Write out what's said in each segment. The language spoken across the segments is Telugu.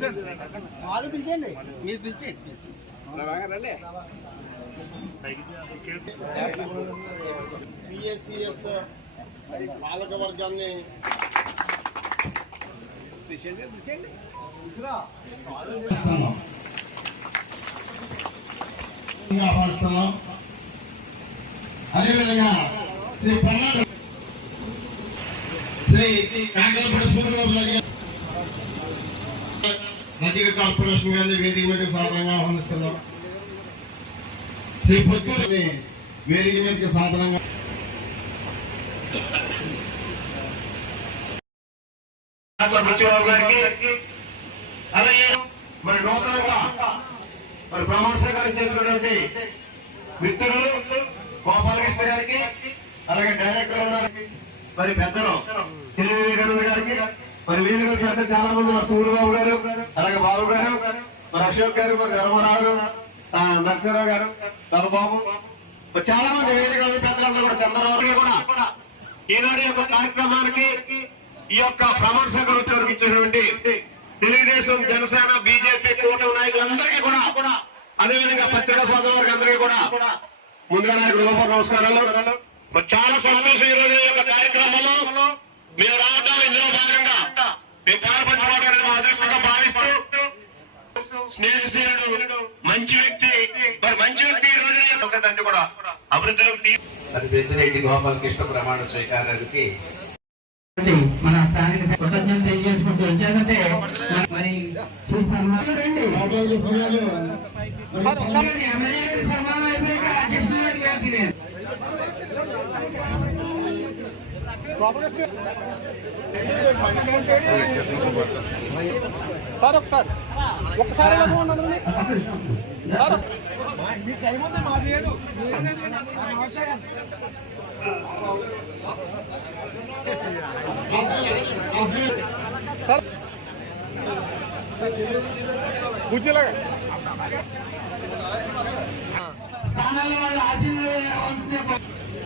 వాళ్ళు పిలిచండి మీరు పిలిచేయండి. పిఎస్సిఎస్ పాలక వర్గాన్ని అదేవిధంగా శ్రీ శ్రీ కాకలపూడి సూర్యబాబు గారి రజక కార్పొరేషన్ గారిని వేదిక మీద సాధారణంగా ఆహ్వానిస్తున్నాం. శ్రీ పొత్తూరిని వేదిక మీదకి సాధారణంగా గారికి అలాగే మరి నూతనంగా మరి బ్రహ్మోత్సవ గారికి చేసినటువంటి మిత్రులు గోపాలకృష్ణ గారికి అలాగే డైరెక్టర్ గారికి మరి పెద్దలు తెలుగు గారికి మరి వీరి అంటే చాలా మంది మా సూర్యబాబు గారు అలాగే బాబు గారు మరి అశోక్ గారు మరి ధర్మరావు ఆ, నరసింహరావు గారు ధర్మబాబు మరి చాలా మంది వేదిక పెద్దలందరూ కూడా చంద్రబాబు కూడా ఈనాడు యొక్క కార్యక్రమానికి ఈ యొక్క ప్రమాణ స్వీకారోత్సవానికి ఇచ్చినటువంటి తెలుగుదేశం జనసేన బీజేపీ కూటమి నాయకులందరికీ కూడా అదేవిధంగా పత్రికా సోదరు వారికి అందరికీ కూడా ముందుగా నాకు నమస్కారాలు. చాలా సంతోషం ఈ రోజు యొక్క కార్యక్రమంలో. మేము రావడం ఇందులో భాగంగా మేము పాల్పంచుకోవడం మా అదృష్టంగా భావిస్తూ స్నేహశీలుడు మంచి వ్యక్తి మరి మంచి వ్యక్తి ఈ రోజు అన్ని కూడా అభివృద్ధిలోకి తీ మరి పెద్దిరెడ్డి గోపాలకృష్ణ ప్రమాణ స్వీకారానికి మన స్థానిక కృతజ్ఞత తెలియజేసుకుంటూ వచ్చేదంటే మరి గారి సన్మానం అయిపోయాక అధ్యక్షులు గారికి గారికి నేను. సార్ ఒకసారి ఒకసారి ఎలా చూడండి సార్ మీ టైం సార్ బుజ్జిలాగా స్థానాల్లో ఆశీర్వాదం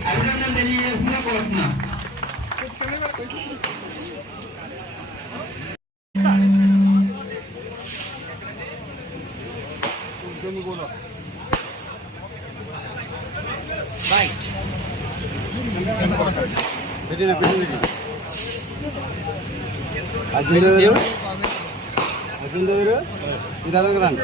చెందినటువంటి అభినందనలు తెలియజేస్తున్నా కోరుతున్నాం గంట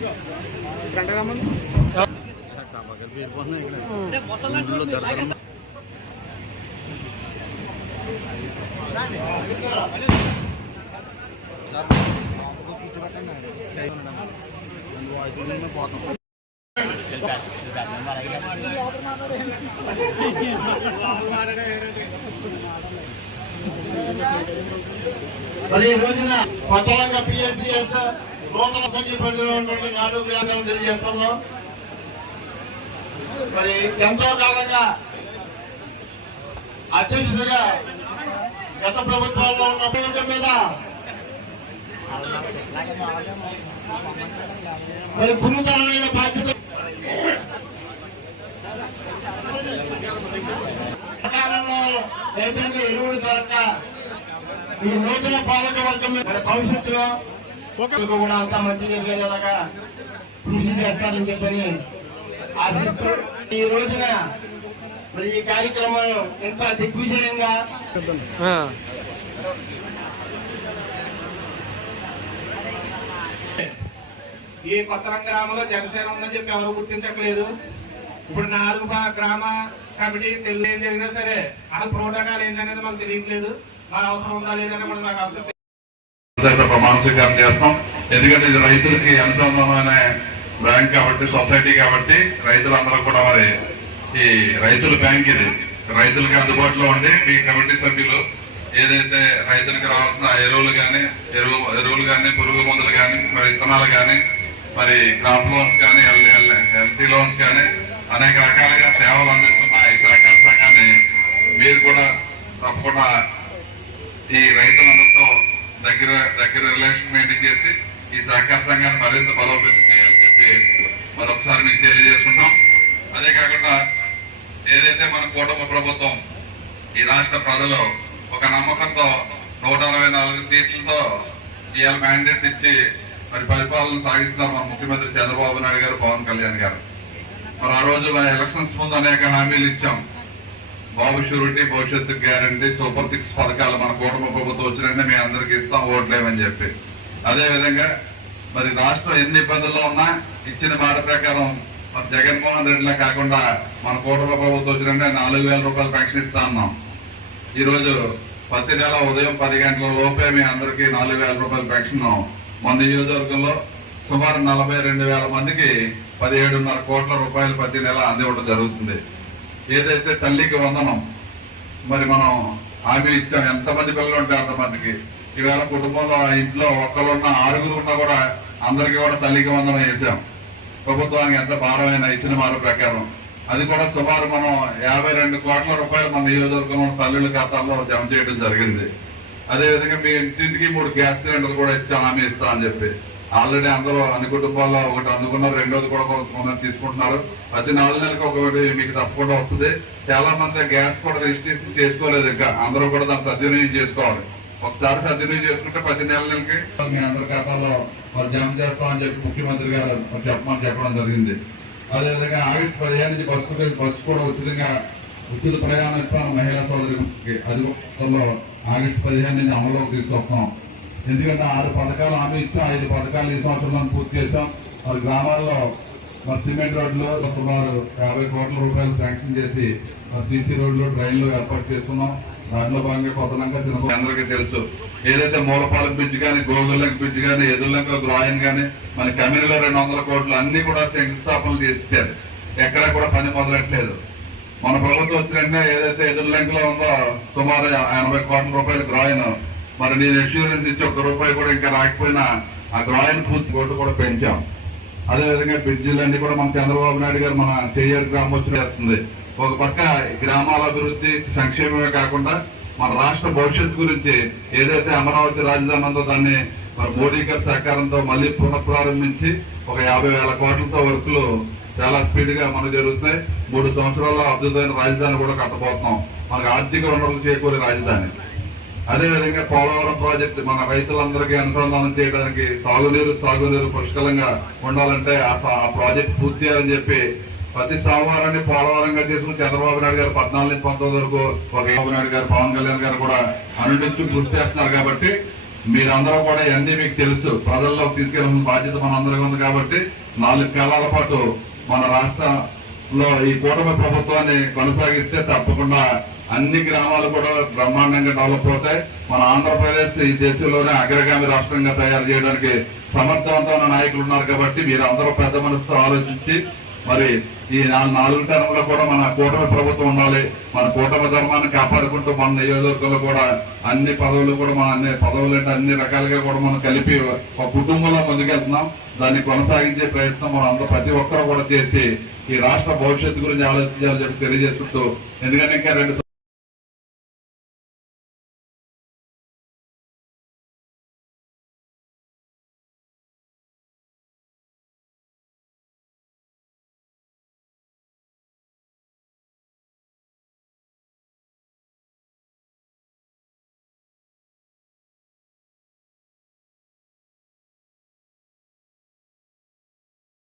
రమ్మంది మరి ఈ రోజున కొత్తగా పిఎస్సిఎస్ నూతన సంఖ్య పరిధిలో ఉన్నటువంటి నాలుగు గ్రామాలను తెలియజేస్తున్నాం మరి ఎంతో కాలంగా అధ్యక్షుడిగా గత ప్రభుత్వాల్లో ఉన్న ఉపయోగం మీద మరి గురుతరమైన బాధ్యత రైతులకు ఎరువులు దొరక ఈ నూతన పాలక వర్గం భవిష్యత్తులో కూడా అంతా మంచి జరిగేలాగా కృషి చేస్తారని చెప్పని ఈ రోజున మరి ఈ కార్యక్రమం ఇంకా దిగ్విజయంగా ఈ కొత్త గ్రామంలో జనసేన ఉందని చెప్పి ఎవరు గుర్తించట్లేదు. ఇప్పుడు నాలుగు గ్రామ కమిటీ తెలియదు ఏం జరిగినా సరే ఆ ప్రోటోకాల్ ఏంటనేది మాకు తెలియట్లేదు. మా అవసరం ఉందా లేదని కూడా మాకు అవసరం అయితే చేస్తాం. ఎందుకంటే ఇది రైతులకి అనుసంధానమైన బ్యాంక్ కాబట్టి సొసైటీ కాబట్టి రైతులందరూ కూడా మరి ఈ రైతుల బ్యాంక్ ఇది. రైతులకి అందుబాటులో ఉండి మీ కమిటీ సభ్యులు ఏదైతే రైతులకు రావాల్సిన ఎరువులు కానీ ఎరువు ఎరువులు కానీ పురుగు మందులు కానీ మరి విత్తనాలు కానీ మరి క్రాప్ లోన్స్ కానీ హెల్తీ లోన్స్ కానీ అనేక రకాలుగా సేవలు అందిస్తున్న ఈ సహకార సంఘాన్ని మీరు కూడా తప్పకుండా ఈ రైతులందరితో దగ్గర దగ్గర రిలేషన్ మెయింటైన్ చేసి ఈ సహకార సంఘాన్ని మరింత బలోపేతం చేయాలని చెప్పి మరొకసారి మీకు తెలియజేసుకుంటాం అదే కాకుండా ఏదైతే మన కూటమి ప్రభుత్వం ఈ రాష్ట్ర ప్రజలు ఒక నమ్మకంతో నూట అరవై నాలుగు సీట్లతో ఇవాళ మ్యాండేట్ ఇచ్చి మరి పరిపాలన సాగిస్తున్నారు మన ముఖ్యమంత్రి చంద్రబాబు నాయుడు గారు పవన్ కళ్యాణ్ గారు. మరి ఆ రోజు ఎలక్షన్స్ ముందు అనేక హామీలు ఇచ్చాం. బాబు షూరిటీ భవిష్యత్తు గ్యారంటీ సూపర్ సిక్స్ పథకాలు మన కూటమి ప్రభుత్వం వచ్చినంటే మీ అందరికి ఇస్తాం ఓట్లేమని చెప్పి. అదేవిధంగా మరి రాష్ట్రం ఎన్ని ఇబ్బందుల్లో ఉన్నా ఇచ్చిన మాట ప్రకారం మరి జగన్మోహన్ రెడ్డిలా కాకుండా మన కూటమి ప్రభుత్వం వచ్చినంటే నాలుగు వేల రూపాయలు పెన్షన్ ఇస్తా ఉన్నాం ఈరోజు ప్రతి నెల ఉదయం పది గంటల లోపే మీ అందరికీ నాలుగు వేల రూపాయలు పెన్షన్ మన నియోజకవర్గంలో సుమారు నలభై రెండు వేల మందికి పదిహేడున్నర కోట్ల రూపాయలు ప్రతి నెల అందివ్వడం జరుగుతుంది. ఏదైతే తల్లికి వందనం మరి మనం హామీ ఇచ్చాం ఎంతమంది పిల్లలు ఉంటే అంతమందికి. ఈవేళ కుటుంబంలో ఇంట్లో ఒక్కరున్నా ఆరుగురు ఉన్నా కూడా అందరికీ కూడా తల్లికి వందనం వేసాం. ప్రభుత్వానికి ఎంత భారమైన ఇచ్చిన మాట ప్రకారం. అది కూడా సుమారు మనం యాభై రెండు కోట్ల రూపాయలు మన నియోజకవర్గంలో తల్లుల ఖాతాల్లో జమ చేయడం జరిగింది. అదేవిధంగా మీ ఇంటింటికి మూడు గ్యాస్ సిలిండర్లు కూడా ఇచ్చాం హామీ ఇస్తామని చెప్పి. ఆల్రెడీ అందరూ అన్ని కుటుంబాల్లో ఒకటి అందుకున్నారు రెండోది కూడా కొంతమంది తీసుకుంటున్నారు. ప్రతి నాలుగు నెలలకు ఒకటి మీకు తప్పకుండా వస్తుంది. చాలా మంది గ్యాస్ కూడా రిజిస్ట్రేషన్ చేసుకోలేదు ఇంకా. అందరూ కూడా దాన్ని సద్వినియోగం చేసుకోవాలి. ఒకసారి సద్వినియోగం చేసుకుంటే ప్రతి నెల నెలకి మీ అందరి ఖాతాలో మరి జమ చేస్తామని చెప్పి ముఖ్యమంత్రి గారు చెప్పమని చెప్పడం జరిగింది. అదేవిధంగా ఆగస్టు పదిహేను నుంచి బస్సు బస్సు కూడా ఉచితంగా ఉచిత ప్రయాణ ఇస్తాను మహిళా సోదరికి అది ఆగస్టు పదిహేను నుంచి అమల్లోకి తీసుకొస్తాం. ఎందుకంటే ఆరు పథకాలు హామీ ఇస్తే ఐదు పథకాలు ఈ సంవత్సరం పూర్తి చేస్తాం. మరి గ్రామాల్లో మరి సిమెంట్ రోడ్లు సుమారు యాభై కోట్ల రూపాయలు శాంక్షన్ చేసి మరి సీసీ రోడ్లు డ్రైన్లు ఏర్పాటు చేస్తున్నాం. దాంట్లో భాగంగా కొత్తలంగా చిన్న అందరికీ తెలుసు. ఏదైతే మూలపాలెం బ్రిడ్జ్ కానీ గోగుల్లంక బ్రిడ్జ్ కానీ ఎదుర్లంక గ్రాయన్ కానీ మన కమ్యూనిలో రెండు వందల కోట్లు అన్ని కూడా శంకుస్థాపనలు చేసేసారు ఎక్కడా కూడా పని మొదలట్లేదు మన ప్రభుత్వం వచ్చిన ఏదైతే ఎదుర్లంకలో ఉందో సుమారు ఎనభై కోట్ల రూపాయలు గ్రాయన్ మరి నేను ఇన్సూరెన్స్ ఇచ్చి ఒక్క రూపాయి కూడా ఇంకా రాకపోయినా ఆ గ్రాయన్ పూర్తి కోర్టు కూడా పెంచాం. అదేవిధంగా బ్రిడ్జిలన్నీ కూడా మన చంద్రబాబు నాయుడు గారు మన చెయ్యర్ గ్రామం వచ్చి ఒక పక్క గ్రామాల అభివృద్ధి సంక్షేమమే కాకుండా మన రాష్ట్ర భవిష్యత్తు గురించి ఏదైతే అమరావతి రాజధాని ఉందో దాన్ని మరి మోడీ గారి సహకారంతో మళ్ళీ పునఃప్రారంభించి ఒక యాభై వేల కోట్లతో వర్కులు చాలా స్పీడ్గా మనకు జరుగుతున్నాయి. మూడు సంవత్సరాల్లో అద్భుతమైన రాజధాని కూడా కట్టబోతున్నాం. మనకు ఆర్థిక వనరులు చేకూరే రాజధాని. అదేవిధంగా పోలవరం ప్రాజెక్టు మన రైతులందరికీ అనుసంధానం చేయడానికి సాగునీరు సాగునీరు పుష్కలంగా ఉండాలంటే ఆ ప్రాజెక్ట్ పూర్తి చేయాలని చెప్పి ప్రతి సోమవారాన్ని పోలవరంగా చేసుకుని చంద్రబాబు నాయుడు గారు పద్నాలుగు నుంచి పంతొమ్మిది వరకు ఒక నాయుడు గారు పవన్ కళ్యాణ్ గారు కూడా అనుడిస్తూ కృషి చేస్తున్నారు కాబట్టి మీరందరూ కూడా ఇవన్నీ మీకు తెలుసు. ప్రజల్లో తీసుకెళ్ళిన బాధ్యత మనందరికీ ఉంది కాబట్టి నాలుగు కాలాల పాటు మన రాష్ట్ర లో ఈ కూటమి ప్రభుత్వాన్ని కొనసాగిస్తే తప్పకుండా అన్ని గ్రామాలు కూడా బ్రహ్మాండంగా డెవలప్ అవుతాయి. మన ఆంధ్రప్రదేశ్ ఈ దేశంలోనే అగ్రగామి రాష్ట్రంగా తయారు చేయడానికి సమర్థవంతమైన నాయకులు ఉన్నారు కాబట్టి మీరు పెద్ద మనసుతో ఆలోచించి మరి ఈ నాలుగు తరంలో కూడా మన కూటమి ప్రభుత్వం ఉండాలి. మన కూటమి ధర్మాన్ని కాపాడుకుంటూ మన నియోజకవర్గంలో కూడా అన్ని పదవులు కూడా మన అన్ని పదవులు అంటే అన్ని రకాలుగా కూడా మనం కలిపి ఒక కుటుంబంలో ముందుకెళ్తున్నాం. దాన్ని కొనసాగించే ప్రయత్నం మనం అందరూ ప్రతి ఒక్కరూ కూడా చేసి ఈ రాష్ట్ర భవిష్యత్తు గురించి ఆలోచించాలని చెప్పి తెలియజేస్తుంటూ ఎందుకంటే ఇంకా రెండు